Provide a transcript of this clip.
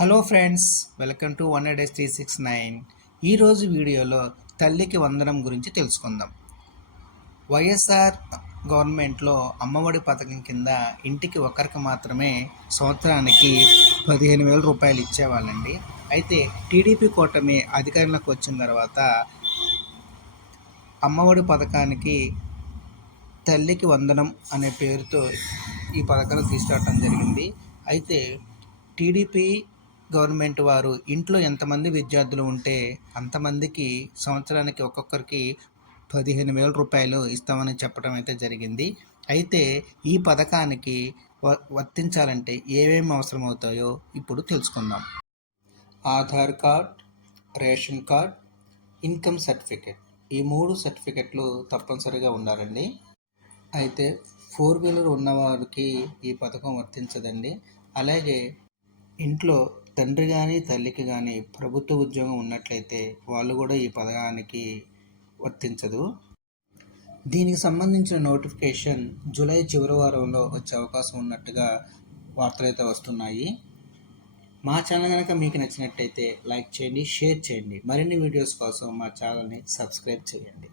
Hello friends, welcome to 100 369. ఈరోజు వీడియోలో తల్లికి వందనం గురించి తెలుసుకుందాం. వైఎస్ఆర్ గవర్నమెంట్లో అమ్మఒడి పథకం కింద ఇంటికి ఒకరికి మాత్రమే సంవత్సరానికి 15,000 రూపాయలు ఇచ్చేవాళ్ళండి. అయితే టీడీపీ కూటమి అధికారంలోకి వచ్చిన తర్వాత అమ్మఒడి పథకానికి తల్లికి వందనం అనే పేరుతో ఈ పథకాన్ని తీసుకురావడం జరిగింది. అయితే టీడీపీ గవర్నమెంట్ వారు ఇంట్లో ఎంతమంది విద్యార్థులు ఉంటే అంతమందికి సంవత్సరానికి ఒక్కొక్కరికి 15,000 రూపాయలు ఇస్తామని చెప్పడం అయితే జరిగింది. అయితే ఈ పథకానికి వర్తించాలంటే ఏమేమి అవసరం అవుతాయో ఇప్పుడు తెలుసుకుందాం. Aadhaar card, ration card, income certificate, ఈ 3 సర్టిఫికెట్లు తప్పనిసరిగా ఉండాలండి. అయితే 4-వీలర్ ఉన్నవారికి ఈ పథకం వర్తించదండి. అలాగే ఇంట్లో తండ్రి కానీ తల్లికి కానీ ప్రభుత్వ ఉద్యోగం ఉన్నట్లయితే వాళ్ళు కూడా ఈ పథకానికి వర్తించదు. దీనికి సంబంధించిన నోటిఫికేషన్ జూలై చివరి వారంలో వచ్చే అవకాశం ఉన్నట్టుగా వార్తలు అయితే వస్తున్నాయి. మా ఛానల్ కనుక మీకు నచ్చినట్టయితే లైక్ చేయండి, షేర్ చేయండి. మరిన్ని వీడియోస్ కోసం మా ఛానల్ని సబ్స్క్రైబ్ చేయండి.